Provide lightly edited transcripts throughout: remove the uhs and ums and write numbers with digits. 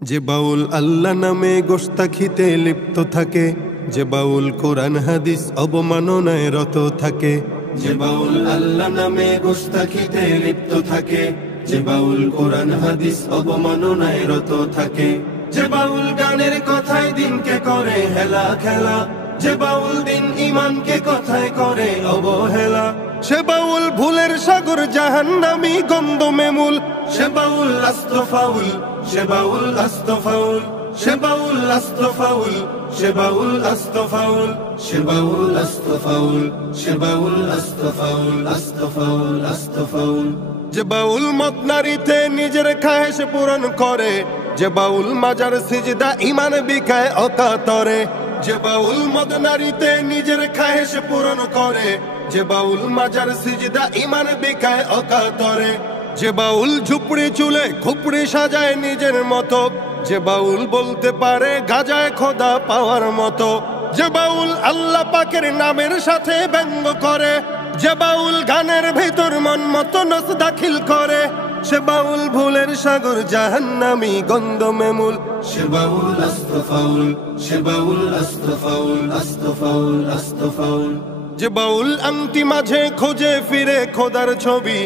যে বাউল আল্লাহ নামে গোশতাখিতে লিপ্ত থাকে, যে বাউল কোরআন হাদিস অবমাননায় রত থাকে। যে বাউল আল্লাহ নামে গোশতাখিতে লিপ্ত থাকে, যে বাউল কোরআন হাদিস অবমাননায় রত থাকে। যে বাউল গানের কথায় দিনকে করে হেলা খেলা, যে বাউল দিন ইমানকে কথায় করে অবহেলা। সে বাউল ভুলের সাগর জাহান্নামী গন্ধমে মূল, সে বাউল আস্ত ফাউল, সে বাউল আস্ত ফাউল, সে বাউল আস্ত ফাউল, সে বাউল আস্ত ফাউল, সে বাউল আস্ত ফাউল, সে বাউল আস্ত ফাউল, আস্ত ফাউল, আস্ত ফাউল। যে বাউল মদ নারীতে নিজের খায়েশ পূরণ করে, যে বাউল মাজার সিজদা ইমান বিকায় অকাতরে। যে বাউল মদ নারীতে নিজের খায়েশ পূরণ করে, যে বাউল মাজার সিজদা ইমান বিকায় অকাতরে। যে বাউল ঝুপড়ি চুলে খুপড়ি সাজায় নিজের মতো, যে বাউল বলতে পারে গাজায় খোদা পাওয়ার মতো। যে বাউল আল্লাহ পাকের নামের সাথে ব্যঙ্গ করে, যে বাউল গানের ভেতর মন মতো নস দাখিল করে। সে বাউল ভুলের সাগর জাহান্নামী গন্ধমে মূল, সে বাউল আস্ত ফাউল, সে বাউল আস্ত ফাউল, আস্ত ফাউল, আস্ত ফাউল। যে বাউল আংটি মাঝে খোঁজে ফিরে খোদার ছবি,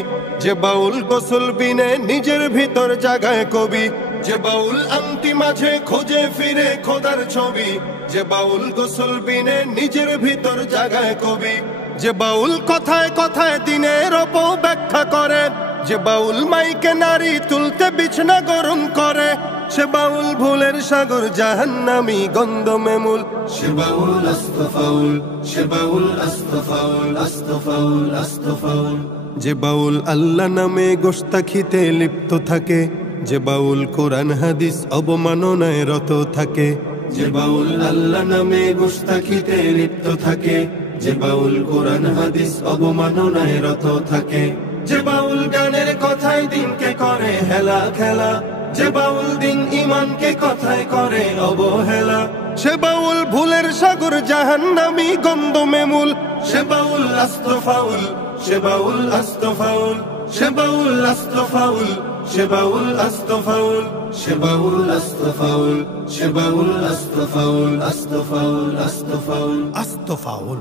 যে বাউল গোসল বিনে নিজের ভিতর জাগায় কবি। যে বাউল আংটি মাঝে খোঁজে ফিরে খোদার ছবি, যে বাউল গোসল বিনে নিজের ভিতর জাগায় কবি। যে বাউল কথায় কথায় দিনের অপব্যাখ্যা করে, যে বাউল মাইকে নারী তুলতে বিছনা গরম করে। সে বাউল ভুলের সাগর জাহান্নামী গন্ধমে মূল, সে বাউল আস্ত ফাউল, সে বাউল আস্ত ফাউল, আস্ত ফাউল, আস্ত ফাউল। যে বাউল আল্লাহ নামে গোশতাখিতে লিপ্ত থাকে, যে বাউল কোরআন হাদিস অবমাননায় রত থাকে। যে বাউল আল্লাহ নামে গোশতাখিতে লিপ্ত থাকে, যে বাউল কোরআন হাদিস অবমাননায় রত থাকে। যে বাউল গানের কথায় দিনকে করে হেলা খেলা, যে বাউল দিন ইমানকে কথায় করে অবহেলা। সে বাউল ভুলের সাগর জাহান্নামী গন্ধমে মূল, সে বাউল আস্ত ফাউল, সে বাউল আস্ত ফাউল, সে বাউল আস্ত ফাউল, সে বাউল আস্ত ফাউল, সে বাউল আস্ত ফাউল, সে বাউল আস্ত ফাউল, আস্ত ফাউল, আস্ত ফাউল, আস্ত ফাউল।